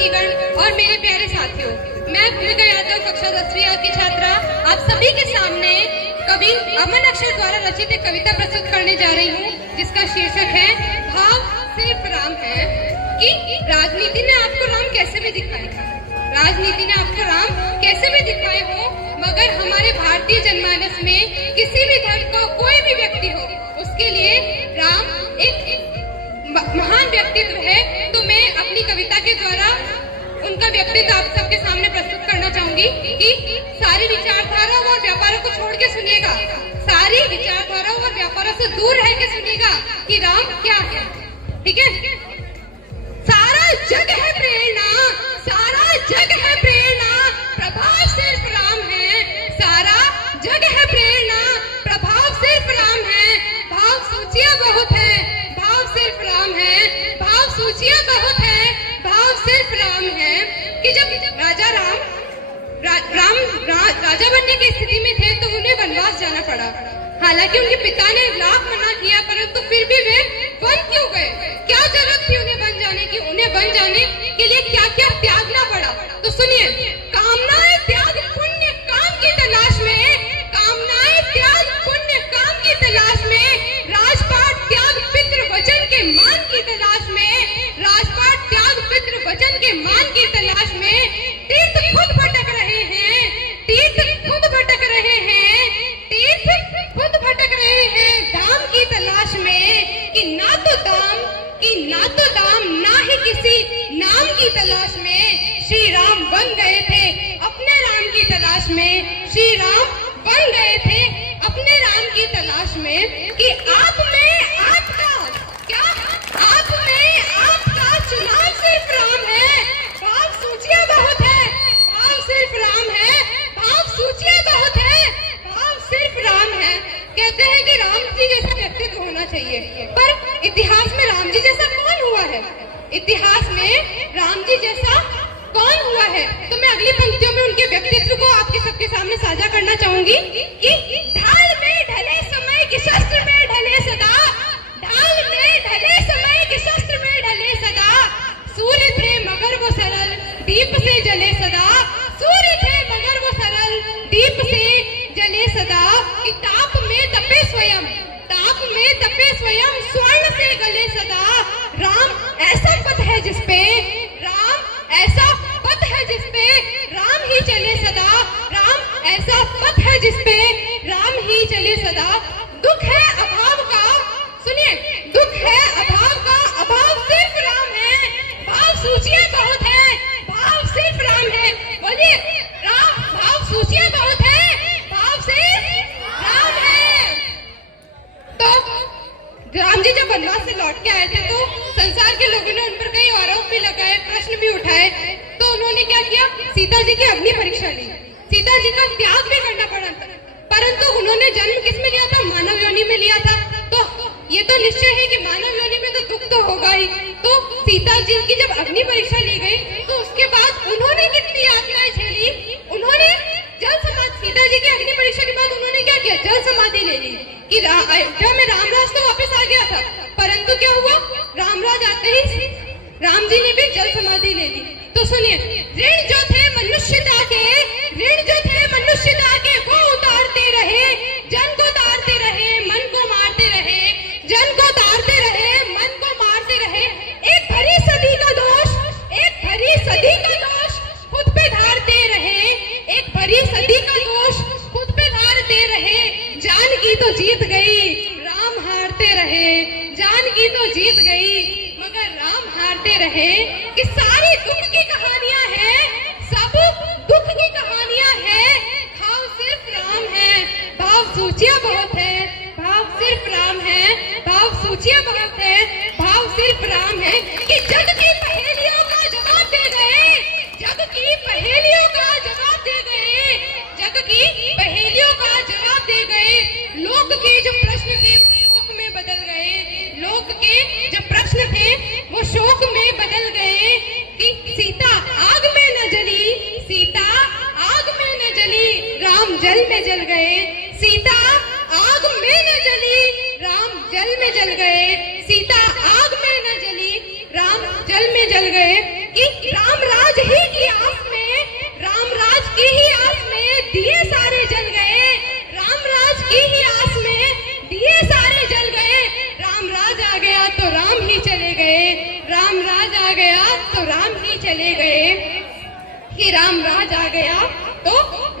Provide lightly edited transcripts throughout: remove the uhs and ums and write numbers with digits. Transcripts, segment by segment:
साथीगण और मेरे प्यारे साथियों, मैं भूमिका यादव कक्षा 10वीं की छात्रा आप सभी के सामने कवि अमन अक्षर द्वारा रचित एक कविता प्रस्तुत करने जा रही हूँ, जिसका शीर्षक है भाव सिर्फ राम है। कि राजनीति ने आपको राम कैसे भी दिखाए, राजनीति ने आपको राम कैसे भी दिखाए हो, मगर हमारे भारतीय जनमानस में किसी भी धर्म का कोई भी व्यक्ति हो, उसके लिए राम एक महान व्यक्तित्व है। तो मैं अपनी कविता के द्वारा उनका व्यक्तित्व आप सबके सामने प्रस्तुत करना चाहूंगी कि सारी विचारधारा और व्यापारों को छोड़ के सुनिएगा, सारी विचारधारा और व्यापारों से दूर रह के सुनिएगा कि राम क्या है। ठीक है? सारा जग है प्रेरणा, सारा जग है प्रेरणा, प्रभाव सिर्फ राम है। सारा जग है प्रेरणा, प्रभाव सिर्फ राम है। भाव सूचियां बहुत है, भाव सिर्फ राम है। भाव सूचियां बहुत है, भाव सिर्फ राम है। कि जब राजा राजा बनने की स्थिति में थे तो उन्हें वनवास जाना पड़ा। हालांकि उनके पिता ने लाख मना किया, परंतु फिर भी वे वन क्यों गए? क्या जरूरत थी उन्हें वन जाने की? उन्हें वन जाने के लिए क्या क्या त्यागना पड़ा? तो सुनिए, कामनाएं त्याग पुण्य काम की तलाश में, कामनाएं त्याग पुण्य काम की तलाश में, राजपाट त्याग पितृ वचन के मान की तलाश में, राजपाट त्याग पितृ वचन के मान की तलाश में, तीर्थ खुद भटक रहे हैं, तीर्थ खुद भटक रहे हैं, तीर्थ खुद भटक रहे हैं दाम की तलाश में। कि ना तो दाम, कि ना तो दाम, ना ही किसी नाम की तलाश में श्री राम बन गए थे अपने राम की तलाश में। श्री राम बन गए थे अपने राम की तलाश में। कि आप में आपका क्या, आप में आपका चुनाव सिर्फ राम है। भाव सूचियां बहुत है, भाव सिर्फ राम है। भाव सूचियां बहुत है, भाव सिर्फ राम है। कहते हैं कि राम जी जैसा व्यक्तित्व होना चाहिए, पर इतिहास में राम जी जैसा कौन हुआ है? इतिहास में राम जी जैसा कौन हुआ है? तो मैं अगली पंक्तियों में उनके व्यक्तित्व को आपके सबके सामने साझा करना चाहूंगी कि ढाल में ढले समय के शस्त्र में ढले सदा, ढाल में ढले समय के शस्त्र में ढले सदा, सूर्य थे मगर वो सरल दीप से जले सदा, सूर्य थे मगर वो सरल दीप से जले सदा। कि ताप में तपे स्वयं, ताप में तपे स्वयं, स्वर्ण से गले सदा। राम ऐसा पथ है जिसपे, राम ऐसा पथ है जिसपे राम ही चले सदा, राम ऐसा पथ है जिसपे राम ही चले सदा। दुख है अभाव का, सुनिए, दुख है अभाव का, अभाव सिर्फ राम है। भाव सूचियां बहुत है, भाव सिर्फ राम है। बोलिए राम, भाव सूचियां बहुत है, भाव सिर्फ राम है। तो राम जी जब वनवास से लौट के आए थे तो संसार के लोगों ने उन पर कई आरोप भी लगाए, प्रश्न भी उठाए। तो उन्होंने क्या किया? सीता जी की अग्नि परीक्षा ली, सीता जी का त्याग भी करना पड़ा था। परंतु उन्होंने जन्म किस में लिया था? मानव योनि में लिया था। तो ये तो निश्चय है कि मानव योनि में तो दुख तो होगा ही। तो सीता जी की जब अग्नि परीक्षा ली गई तो उसके बाद उन्होंने कितनी यातनाएं झेली? उन्होंने जल समाधि, सीता जी की अग्नि परीक्षा के बाद उन्होंने क्या किया? जल समाधि ले ली। कि अयोध्या में रामराज तो वापस आ गया था, परंतु क्या हुआ? रामराज आते ही राम जी ने भी जल समाधि ले ली। तो सुनिए, ऋण जो थे मनुष्यता के, ऋण जो थे मनुष्यता के, वो उतारते रहे, जन को तारते रहे, मन को मारते रहे, जन को तारते रहे, मन को मारते रहे। एक भरी सदी का दोष, एक भरी सदी का दोष खुद पे धारते रहे, एक भरी सदी का दोष खुद पे धारते रहे। जानकी तो जीत गई, राम हारते रहे, जानकी तो जीत गई मगर राम हारते रहे। कि सारी दुख की कहानियां हैं, सब दुख की कहानियां हैं, भाव सिर्फ राम है। भाव सूचियां बहुत है, भाव सिर्फ राम है। भाव सूचियां बहुत है, भाव सिर्फ राम है। कि जग की पहेलियों का जवाब दे गए, जग की पहेलियों का जवाब दे गए, जग की पहेलियों का जवाब दे गए। लोक के जो प्रश्न थे शोक में बदल गए, लोक के जो प्रश्न थे वो शोक में बदल गए। तो राम ही चले गए, कि राम राज आ गया तो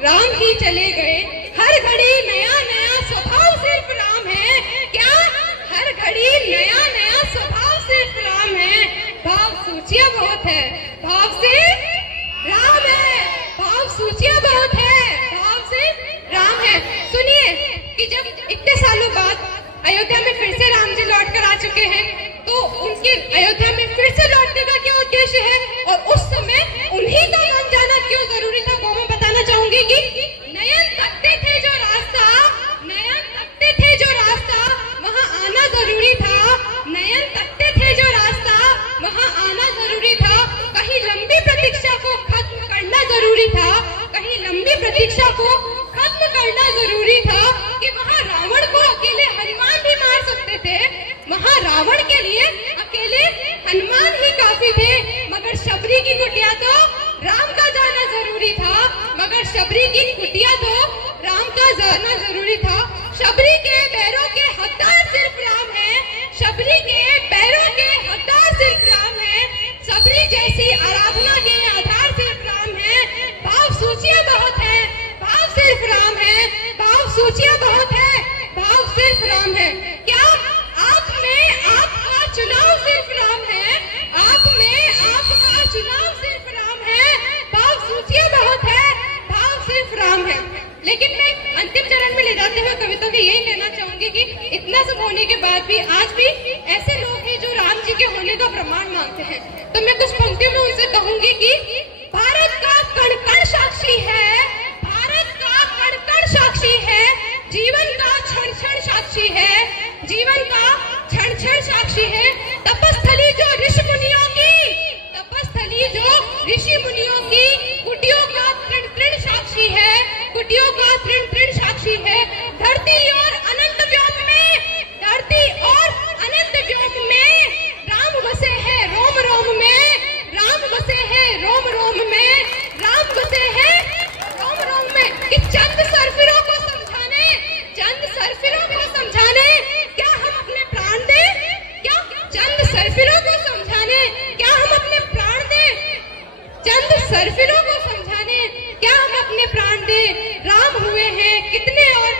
राम ही चले गए। हर घड़ी नया नया स्वभाव सिर्फ राम है, क्या हर घड़ी नया नया स्वभाव सिर्फ राम है। भाव सूचियां बहुत है, भाव से राम है, भाव सूचियां बहुत है, भाव से राम है। सुनिए कि जब इतने सालों बाद अयोध्या में फिर से राम जी लौट कर आ चुके हैं, तो उनके अयोध्या में फिर से लौटने का क्या उद्देश्य है और उस समय उन्हीं का वन जाना क्यों जरूरी था, वो मैं बताना चाहूंगी कि नयन तकते थे जो रास्ता, नयन तकते थे जो रास्ता, वहाँ आना जरूरी था। नयन तकते थे जो रास्ता, वहाँ आना जरूरी था। कहीं लंबी प्रतीक्षा को खत्म करना जरूरी था, कहीं लंबी प्रतीक्षा को खत्म करना जरूरी था कि वहाँ रावण को अकेले हनुमान भी मार सकते थे, वहाँ रावण के लिए अकेले हनुमान ही काफी थे। मगर शबरी की कुटिया तो राम का जाना जरूरी था, मगर शबरी की कुटिया तो राम का जाना जरूरी था। शबरी के पैरों के हकदार सिर्फ राम है, शबरी के पैरों के हकदार सिर्फ राम है, शबरी जैसी आराधना के आधार सिर्फ राम है। भाव सूचियां बहुत है, भाव सिर्फ राम है, भाव सूचियां बहुत है, भाव सिर्फ राम है। क्या आप में आपका चुनाव सिर्फ राम है, आप में आपका चुनाव सिर्फ राम है, भाव सूचियां बहुत है, भाव सिर्फ राम है। लेकिन मैं अंतिम चरण में ले जाते हुए कविता को यही कहना चाहूंगी कि इतना सब होने के बाद भी आज भी ऐसे लोग हैं जो राम जी के होने का प्रमाण मांगते हैं। तो मैं कुछ पंक्तियों में उनसे कहूंगी कि भारत का कण कण साक्षी है, भारत का कण कण साक्षी है, जीवन का क्षण क्षण साक्षी है, जीवन का क्षण क्षण साक्षी है। तपस्थली जो ऋषि मुनियों की, तपस्थली जो ऋषि मुनियों की कुटियों का तृण तृण साक्षी है, कुटियों का तृण तृण साक्षी है। धरती और अनंत व्योम में, धरती और अनंत व्योम में राम बसे हैं रोम रोम में, राम बसे हैं रोम रोम में, राम बसे हैं रोम रोम में। कि चंद सरफिरों को समझाने, चंद सरफिरों को समझाने क्या हम अपने प्राण दें, क्या चंद सरफिरों को समझाने क्या हम अपने प्राण दें, चंद सरफिरों को समझाने क्या हम अपने प्राण दें। राम हुए हैं कितने और